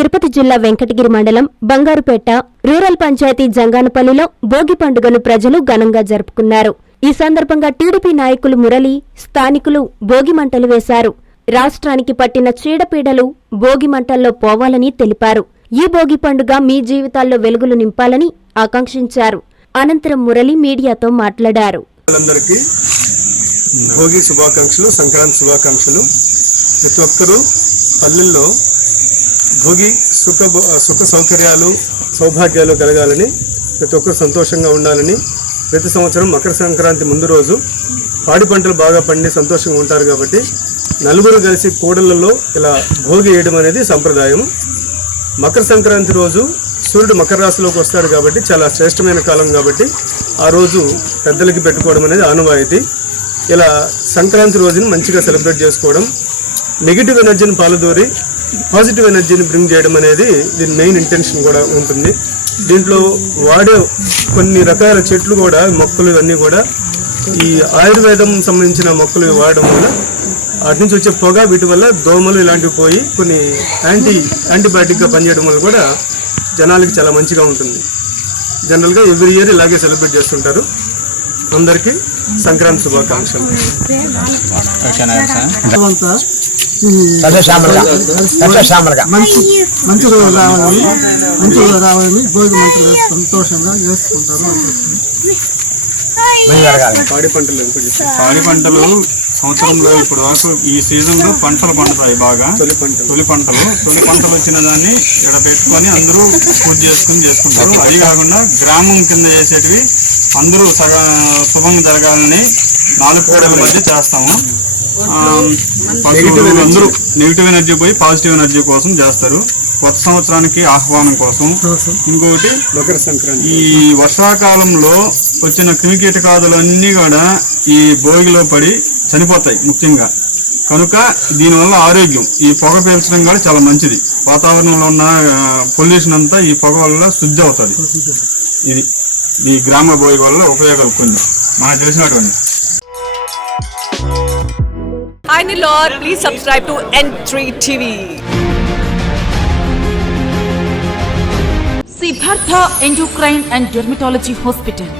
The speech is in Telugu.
తిరుపతి జిల్లా వెంకటగిరి మండలం బంగారుపేట రూరల్ పంచాయతీ జంగానపల్లిలో భోగి పండుగను ప్రజలు ఘనంగా జరుపుకున్నారు. ఈ సందర్భంగా టీడీపీ నాయకులు మురళి స్థానికులు భోగి మంటలు వేశారు. రాష్ట్రానికి పట్టిన చీడపీడలు భోగి మంటల్లో పోవాలని తెలిపారు. ఈ భోగి పండుగ మీ జీవితాల్లో వెలుగులు నింపాలని ఆకాంక్షించారు. అనంతరం మురళి మీడియాతో మాట్లాడారు. భోగి శుభాకాంక్షలు సంక్రాంతి శుభాకాంక్షలు. ప్రతి ఒక్కరూ పల్లెల్లో భోగి సుఖ సుఖ సౌకర్యాలు సౌభాగ్యాలు కలగాలని ప్రతి ఒక్కరు సంతోషంగా ఉండాలని ప్రతి సంవత్సరం మకర సంక్రాంతి ముందు రోజు పాడి పంటలు బాగా పండి సంతోషంగా ఉంటారు కాబట్టి నలుగురు కలిసి కూడళ్ళలో ఇలా భోగి వేయడం అనేది సంప్రదాయం. మకర సంక్రాంతి రోజు సూర్యుడు మకర రాశిలోకి వస్తాడు కాబట్టి చాలా శ్రేష్టమైన కాలం కాబట్టి ఆ రోజు పెద్దలకి పెట్టుకోవడం అనేది ఆనవాయితీ. ఇలా సంక్రాంతి రోజుని మంచిగా సెలబ్రేట్ చేసుకోవడం నెగిటివ్ ఎనర్జీని పాలదూరి పాజిటివ్ ఎనర్జీని బ్రింగ్ చేయడం అనేది దీని మెయిన్ ఇంటెన్షన్ కూడా ఉంటుంది. దీంట్లో వాడే కొన్ని రకాల చెట్లు కూడా మొక్కలు ఇవన్నీ కూడా ఈ ఆయుర్వేదం సంబంధించిన మొక్కలు వాడడం వల్ల వాటి నుంచి వచ్చే పొగ వీటి వల్ల దోమలు ఇలాంటివి పోయి కొన్ని యాంటీ యాంటీబయాటిక్గా పనిచేయడం వల్ల కూడా జనాలకి చాలా మంచిగా ఉంటుంది. జనరల్గా ఎవ్రీ ఇయర్ ఇలాగే సెలబ్రేట్ చేస్తుంటారు. అందరికీ సంక్రాంతి శుభాకాంక్షలు. అంతా సత్యశ్యామలుగా సత్యశ్యామలుగా మంచి మంచి రోజు రావాలని మంచి రోజు రావాలని భోగి మంటలు వేసి సంతోషంగా చేసుకుంటారు. పాడి పంటలు. పాడి పంటలు సంవత్సరంలో ఇప్పుడు వరకు ఈ సీజన్లో పంటలు పండుతాయి బాగా. తొలి పంటలు. తొలి పంటలు. తొలి పంటలు వచ్చిన దాన్ని ఇక్కడ పెట్టుకొని అందరూ పూజ చేసుకుని చేసుకుంటారు. అది కాకుండా గ్రామం కింద చేసేటివి అందరూ సగ శుభంగా జరగాలని నాలుగు కోడల మధ్య చేస్తాము. పశువులు అందరూ నెగిటివ్ ఎనర్జీ పోయి పాజిటివ్ ఎనర్జీ కోసం చేస్తారు. కొత్త సంవత్సరానికి ఆహ్వానం కోసం. ఇంకొకటి మకర సంక్రాంతి ఈ వర్షాకాలంలో వచ్చిన క్రిమికీటకాదులన్నీ కూడా ఈ భోగిలో పడి చనిపోతాయి ముఖ్యంగా. కనుక దీనివల్ల ఆరోగ్యం ఈ పొగ పీల్చడం కూడా చాలా మంచిది. వాతావరణంలో ఉన్న పొల్యూషన్ అంతా ఈ పొగ వల్ల శుద్ధి అవుతుంది. ఇది ఈ గ్రామ భోగి వల్ల ఉపయోగాలు కొన్ని మనకు తెలిసినటువంటి find or please subscribe to N3 TV. Siddhartha Endocrine and Dermatology Hospital